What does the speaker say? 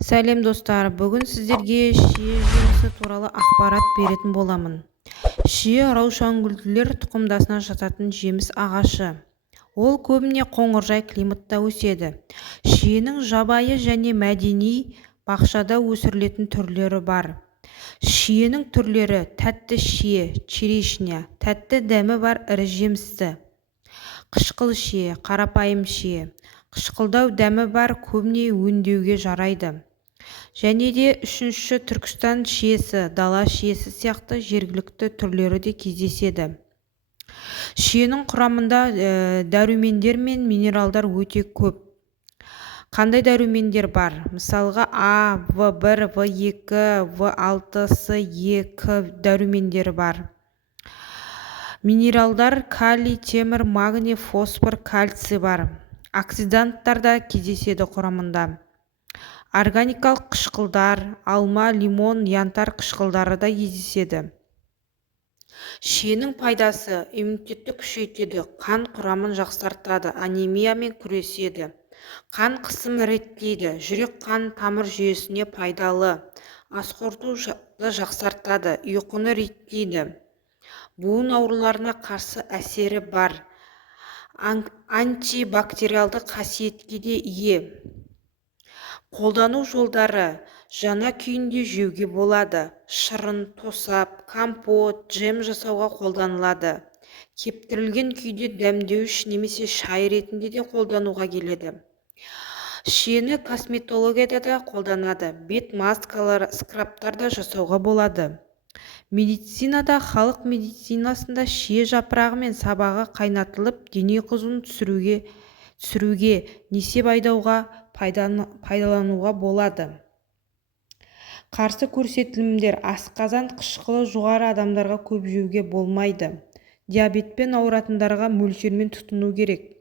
Сәлем достар, бүгін сіздерге шие жемісі туралы ақпарат беретін боламын. Шие раушангүлділер тұқымдасына жататын жеміс ағашы. Ол көбіне қоңыржай климатта өседі. Шиенің жабайы және мәдени бақшада өсірілетін түрлері бар. Шиенің түрлері тәтті шие, черешня, тәтті дәмі бар ірі жемісті. Қышқыл шие, қарапайым шие. Қышқылдау дәмі бар, көбіне өңдеуге жарайды. Және де үшінші Түркістан шиесі, дала шиесі сияқты жергілікті түрлері де кездеседі. Шиенің құрамында дәрумендер мен минералдар өте көп. Қандай дәрумендер бар? Мысалға А, В1, В2, В6, С2 К дәрумендері бар. Минералдар калий, темір, магний, фосфор, кальций бар. Оксиданттар да кездеседі құрамында. Органикалық қышқылдар, алма, лимон, янтар қышқылдары да кездеседі. Шиенің пайдасы: иммунитетті күшейтеді, қан құрамын жақсартады, анемиямен күреседі, қан қысымын реттейді, жүрек-қан тамыр жүйесіне пайдалы, ас қорытуды жақсартады, ұйқыны реттейді, буын ауруларына қарсы әсері бар, антибактериалды қасиетке де ие. Қолдану жолдары: жаңа күйінде жеуге болады, шырын, тосап, компот, джем жасауға қолданылады. Кептірілген күйде дәмдеуіш немесе шай ретінде де қолдануға келеді. Шиені косметологияда да қолданады, бет маскалары, скрабтар да жасауға болады. Медицинада, халық медицинасында шие жапырағы мен сабағы қайнатылып, дене қызуын түсіруге, несеп айдауға пайдалануға болады. Қарсы көрсетілімдер: асқазан қышқылы жоғары адамдарға көп жеуге болмайды. Диабетпен ауыратындарға мөлшермен тұтыну керек.